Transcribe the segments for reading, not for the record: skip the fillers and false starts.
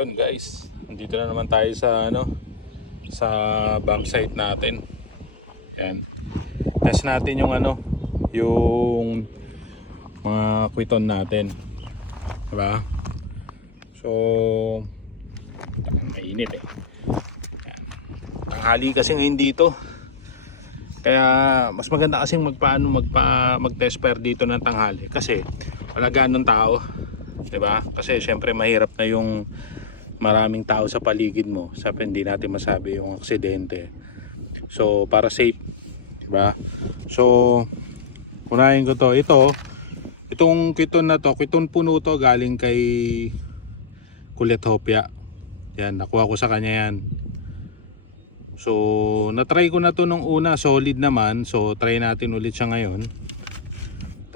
Yun guys, nandito na naman tayo sa sa bomb site natin. Yan. Test natin yung yung mga kwiton natin. Diba? So, mainit eh. Yan. Tanghali kasi ngayon dito. Kaya mas maganda kasing mag-test fire dito ng tanghali kasi wala ganong tao. 'Di ba? Kasi syempre mahirap na yung maraming tao sa paligid mo. Sabi hindi natin masabi yung aksidente. So para safe, 'di ba? So unahin ko to. Itong kwiton na to, kwiton puno to galing kay Kulit Hopia. Yan, nakuha ko sa kanya yan. So na-try ko na to nung una, solid naman. So try natin ulit siya ngayon.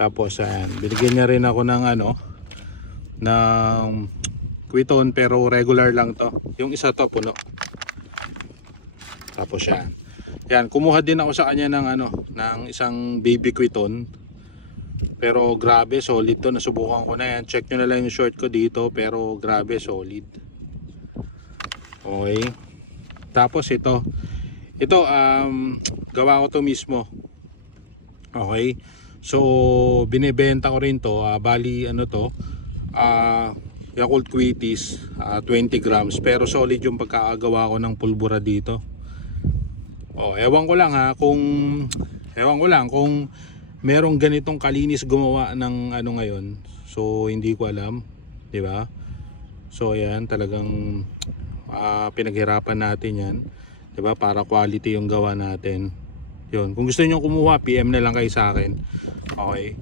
Tapos ayan, binigyan niya rin ako ng ng kwiton pero regular lang to. Yung isa to puno. Tapos yan. Yan, kumuha din ako sa kanya ng ng isang baby kwiton. Pero grabe, solid to. Nasubukan ko na yan. Check nyo na lang yung short ko dito. Pero grabe, solid. Okay. Tapos ito gawa ko to mismo. Okay. So binebenta ko rin to. Bali Yakult Quitis 20 grams. Pero solid yung pagkakagawa ko ng pulbura dito. Ewan ko lang kung merong ganitong kalinis gumawa ng ngayon. So hindi ko alam, 'di ba? So ayan, talagang pinaghirapan natin 'yan, 'di ba? Para quality yung gawa natin. 'Yun. Kung gusto niyo kumuha, PM na lang kayo sa akin. Okay.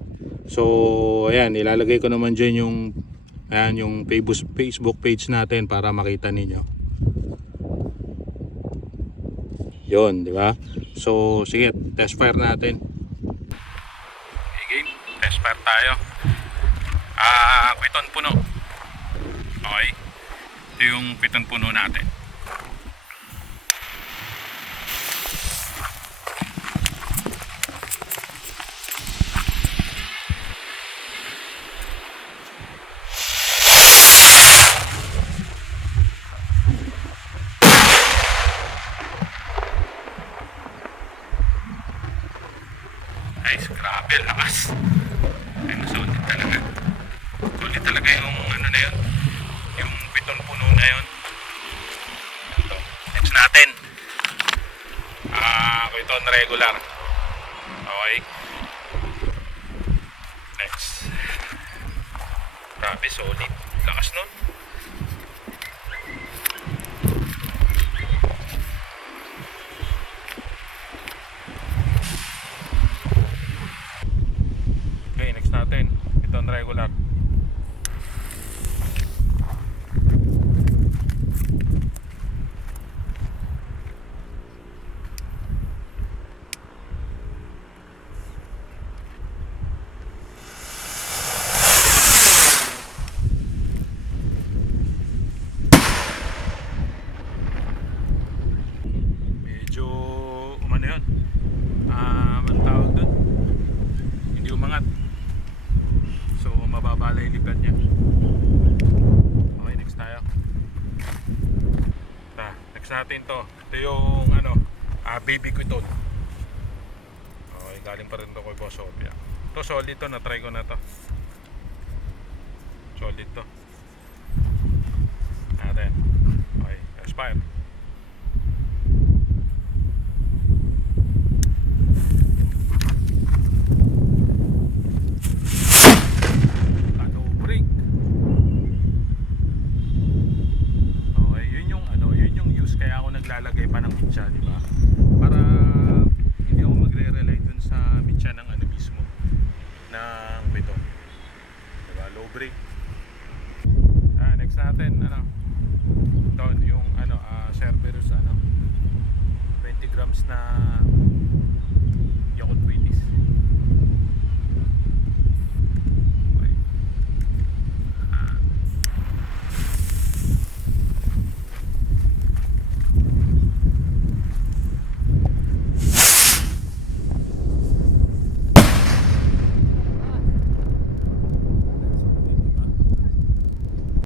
So ayan, ilalagay ko naman diyan yung Facebook page natin para makita ninyo. 'Yun, 'di ba? So sige, test fire natin. Okay, test fire tayo. Kwiton puno. Okay. Ito yung kwiton puno natin. Nice, grabe, lakas. Ay, solid talaga. Solid talaga yung na yun. Yung kwiton puno na yun. Ito. Next natin. Kwiton regular. Okay. Next. Grabe, solid. Lakas nun. Okay, next natin. Kwiton regular. Medyo yun. Ang tawag dun, hindi umangat. So mababa lang yung lipat niya. Okay, next tayo. Next natin to. Ito yung baby kwiton. Okay, galing pa rin to kay Boss Hopia. Ito solid to, na-try ko na to. Solid to. Natin. Okay, expire. Naglalagay pa ng mitya, di ba? Para hindi ako magre-rely dun sa mitya ng mismo ng beton. Di ba? Low break. Next natin, ito yung Cerberus 20 grams na Yakult Quitis.